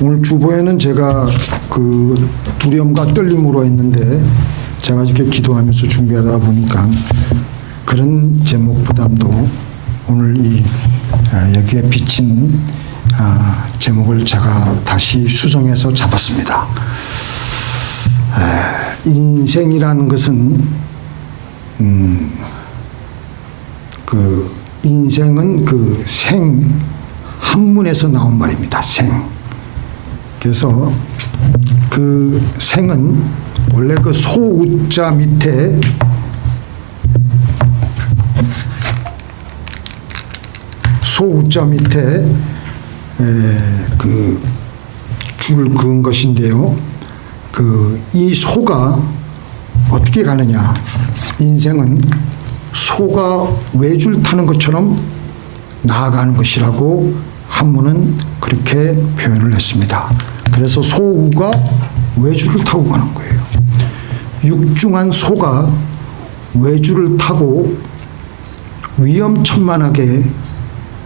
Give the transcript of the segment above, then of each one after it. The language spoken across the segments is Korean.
오늘 주보에는 제가 그 두려움과 떨림으로 했는데 제가 이렇게 기도하면서 준비하다 보니까 그런 제목보다도 오늘 이 여기에 비친 제목을 제가 다시 수정해서 잡았습니다. 인생이라는 것은 그 인생은 그 생 한문에서 나온 말입니다. 생. 그래서 그 생은 원래 그 소우자 밑에 그 줄을 그은 것인데요. 그 이 소가 어떻게 가느냐? 인생은 소가 외줄 타는 것처럼 나아가는 것이라고 한문은 그렇게 표현을 했습니다. 그래서 소우가 외줄을 타고 가는 거예요. 육중한 소가 외줄을 타고 위험천만하게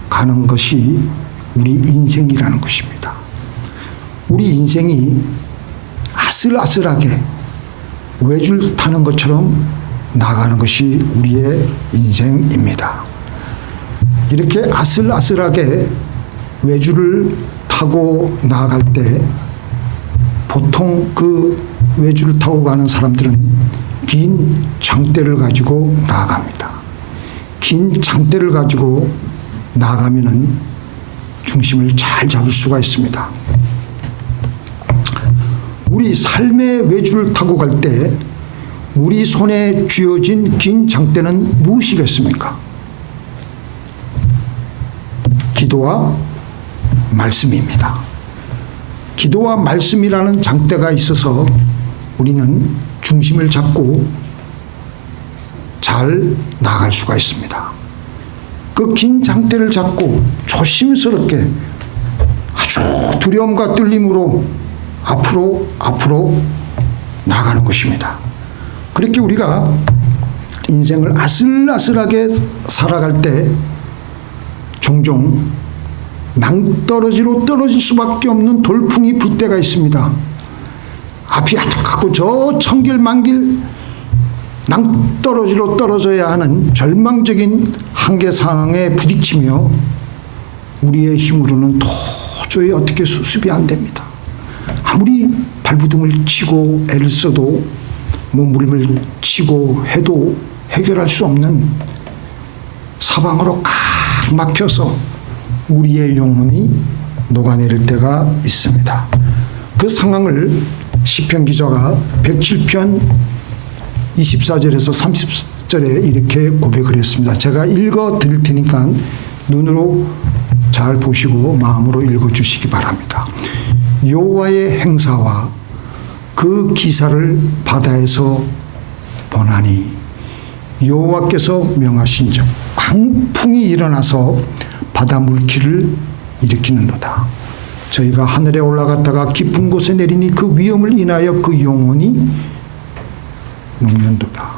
가는 것이 우리 인생이라는 것입니다. 우리 인생이 아슬아슬하게 외줄 타는 것처럼 나가는 것이 우리의 인생입니다. 이렇게 아슬아슬하게 외줄을 타고 나아갈 때 보통 그 외줄을 타고 가는 사람들은 긴 장대를 가지고 나아갑니다. 긴 장대를 가지고 나아가면은 중심을 잘 잡을 수가 있습니다. 우리 삶의 외줄을 타고 갈 때 우리 손에 쥐어진 긴 장대는 무엇이겠습니까? 기도와 말씀입니다. 기도와 말씀이라는 장대가 있어서 우리는 중심을 잡고 잘 나아갈 수가 있습니다. 그 긴 장대를 잡고 조심스럽게 아주 두려움과 떨림으로 앞으로 나아가는 것입니다. 그렇게 우리가 인생을 아슬아슬하게 살아갈 때 종종 낭떠러지로 떨어질 수밖에 없는 돌풍이 불 때가 있습니다. 앞이 아득하고 저 천길만길 낭떠러지로 떨어져야 하는 절망적인 한계 상황에 부딪히며 우리의 힘으로는 도저히 어떻게 수습이 안 됩니다. 아무리 발부둥을 치고 애를 써도 몸부림을 치고 해도 해결할 수 없는 사방으로 꽉 막혀서 우리의 영혼이 녹아내릴 때가 있습니다. 그 상황을 시편 기자가 107편 24절에서 30절에 이렇게 고백을 했습니다. 제가 읽어 드릴 테니까 눈으로 잘 보시고 마음으로 읽어 주시기 바랍니다. 여호와의 행사와 그 기사를 바다에서 보나니 여호와께서 명하신즉 광풍이 일어나서 바다 물기를 일으키는도다. 저희가 하늘에 올라갔다가 깊은 곳에 내리니 그 위험을 인하여 그 영혼이 녹는도다.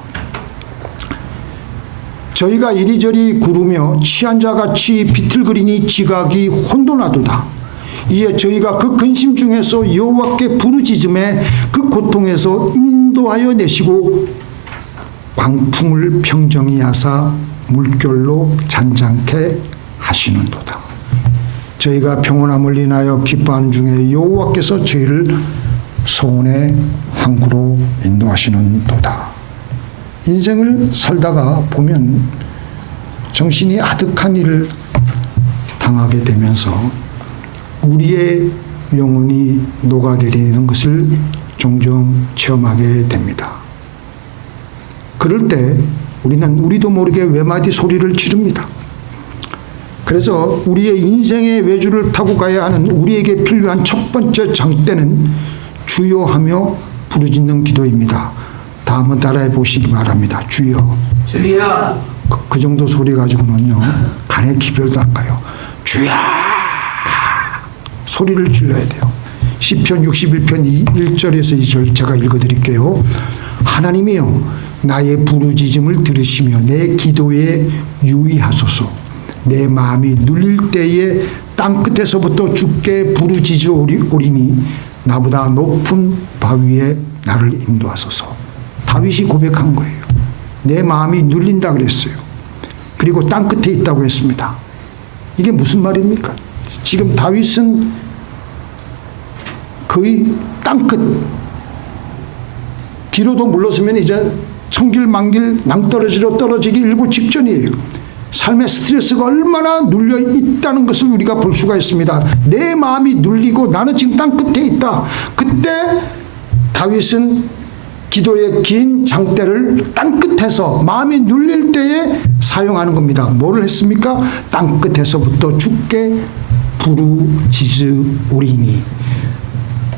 저희가 이리저리 구르며 취한 자같이 비틀거리니 지각이 혼돈하도다. 이에 저희가 그 근심 중에서 여호와께 부르짖음에 그 고통에서 인도하여 내시고 광풍을 평정히 하사 물결로 잔잔케 하시는도다. 저희가 평온함을 인하여 기뻐하는 중에 여호와께서 저희를 소원의 항구로 인도하시는도다. 인생을 살다가 보면 정신이 아득한 일을 당하게 되면서 우리의 영혼이 녹아내리는 것을 종종 체험하게 됩니다. 그럴 때 우리는 우리도 모르게 외마디 소리를 지릅니다. 그래서 우리의 인생의 외줄을 타고 가야 하는 우리에게 필요한 첫 번째 장대는 주여하며 부르짖는 기도입니다. 다 한번 따라해 보시기 바랍니다. 주여. 주여. 그 정도 소리 가지고는요 간에 기별도 안 가요. 주여 소리를 질러야 돼요. 시편 61편 1절에서 2절 제가 읽어드릴게요. 하나님이여 나의 부르짖음을 들으시며 내 기도에 유의하소서. 내 마음이 눌릴 때에 땅끝에서부터 주께 부르짖으오리니 나보다 높은 바위에 나를 인도하소서. 다윗이 고백한 거예요. 내 마음이 눌린다 그랬어요. 그리고 땅끝에 있다고 했습니다. 이게 무슨 말입니까? 지금 다윗은 거의 땅끝, 뒤로도 물러서면 이제 천길만길 낭떠러지로 떨어지기 일부 직전이에요. 삶의 스트레스가 얼마나 눌려 있다는 것을 우리가 볼 수가 있습니다. 내 마음이 눌리고 나는 지금 땅끝에 있다. 그때 다윗은 기도의 긴 장대를 땅끝에서 마음이 눌릴 때에 사용하는 겁니다. 뭐를 했습니까? 땅끝에서부터 주께 부르짖으오리니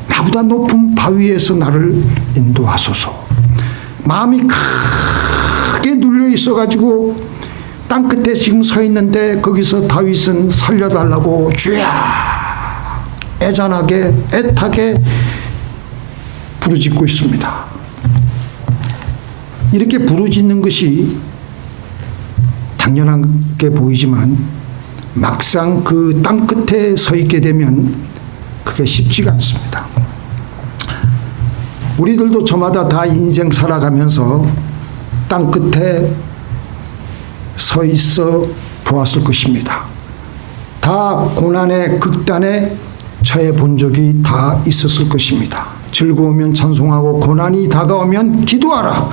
나보다 높은 바위에서 나를 인도하소서. 마음이 크게 눌려 있어가지고 땅끝에 지금 서 있는데 거기서 다윗은 살려달라고 주야 애잔하게 애타게 부르짖고 있습니다. 이렇게 부르짖는 것이 당연하게 보이지만 막상 그 땅끝에 서 있게 되면 그게 쉽지가 않습니다. 우리들도 저마다 다 인생 살아가면서 땅끝에 서 있어 보았을 것입니다. 다 고난의 극단에 처해 본 적이 다 있었을 것입니다. 즐거우면 찬송하고 고난이 다가오면 기도하라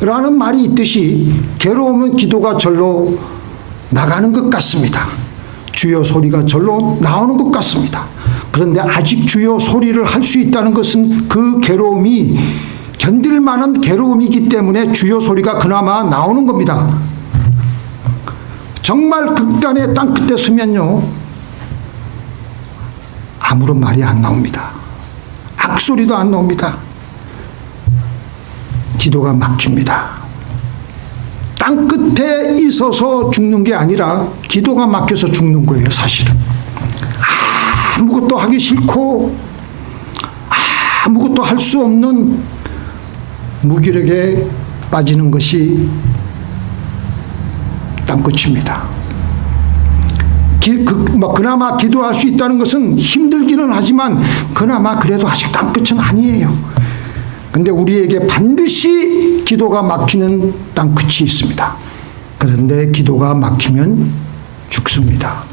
라는 말이 있듯이 괴로우면 기도가 절로 나가는 것 같습니다. 주여 소리가 절로 나오는 것 같습니다. 그런데 아직 주여 소리를 할 수 있다는 것은 그 괴로움이 견딜 만한 괴로움이기 때문에 주여 소리가 그나마 나오는 겁니다. 정말 극단의 땅끝에 서면요 아무런 말이 안 나옵니다. 악소리도 안 나옵니다. 기도가 막힙니다. 땅끝에 있어서 죽는 게 아니라 기도가 막혀서 죽는 거예요. 사실은 아무것도 하기 싫고 아무것도 할 수 없는 무기력에 빠지는 것이 땅끝입니다. 그나마 기도할 수 있다는 것은 힘들기는 하지만 그나마 그래도 아직 땅끝은 아니에요. 그런데 우리에게 반드시 기도가 막히는 땅끝이 있습니다. 그런데 기도가 막히면 죽습니다.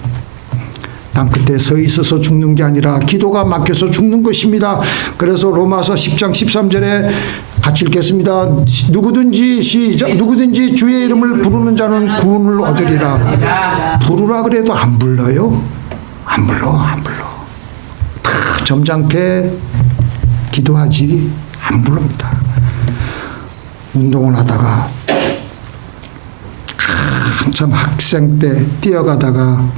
땅끝에 서 있어서 죽는 게 아니라 기도가 막혀서 죽는 것입니다. 그래서 로마서 10장 13절에 같이 읽겠습니다. 누구든지 시작. 누구든지 주의 이름을 부르는 자는 구원을 얻으리라. 부르라 그래도 안 불러요. 안 불러. 점잖게 기도하지 안 부릅니다. 운동을 하다가 한참 학생 때 뛰어가다가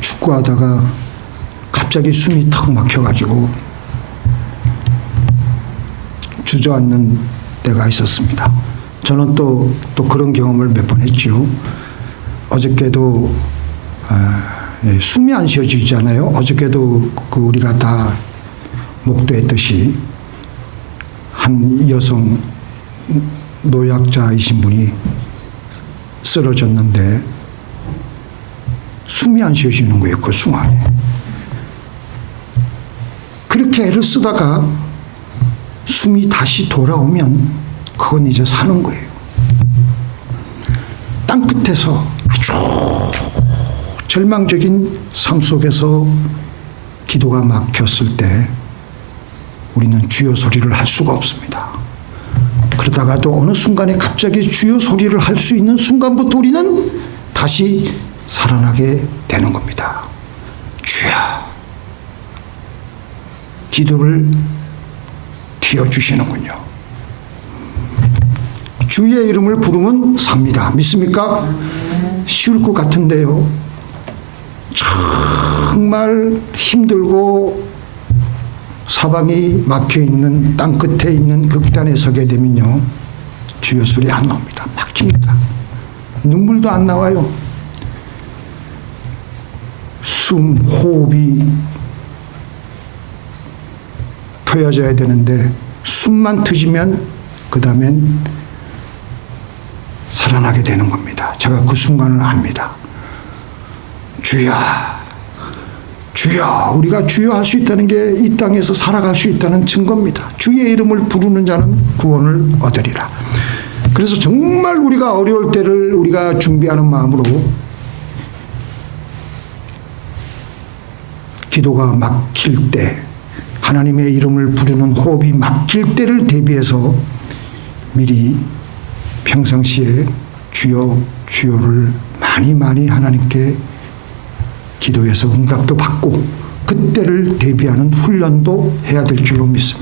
축구하다가 갑자기 숨이 턱 막혀가지고 주저앉는 때가 있었습니다. 저는 또 그런 경험을 몇 번 했죠. 어저께도 숨이 안 쉬어지잖아요. 어저께도 우리가 다 목도했듯이 한 여성 노약자이신 분이 쓰러졌는데 숨이 안 쉬어지는 거예요. 그 순간에. 그렇게 애를 쓰다가 숨이 다시 돌아오면 그건 이제 사는 거예요. 땅끝에서 아주 절망적인 삶 속에서 기도가 막혔을 때 우리는 주여 소리를 할 수가 없습니다. 그러다가도 어느 순간에 갑자기 주여 소리를 할 수 있는 순간부터 우리는 다시 살아나게 되는 겁니다. 주여, 기도를 튀어주시는군요. 주의 이름을 부르면 삽니다. 믿습니까? 쉬울 것 같은데요. 정말 힘들고 사방이 막혀있는 땅끝에 있는 극단에 서게 되면요. 주여 소리 안 나옵니다. 막힙니다. 눈물도 안 나와요. 호흡이 트여져야 되는데 숨만 트지면 그 다음엔 살아나게 되는 겁니다. 제가 그 순간을 압니다. 주여, 주여, 우리가 주여 할 수 있다는 게 이 땅에서 살아갈 수 있다는 증거입니다. 주의 이름을 부르는 자는 구원을 얻으리라. 그래서 정말 우리가 어려울 때를 우리가 준비하는 마음으로 기도가 막힐 때, 하나님의 이름을 부르는 호흡이 막힐 때를 대비해서 미리 평상시에 주여 주여를 많이 하나님께 기도해서 응답도 받고 그때를 대비하는 훈련도 해야 될 줄로 믿습니다.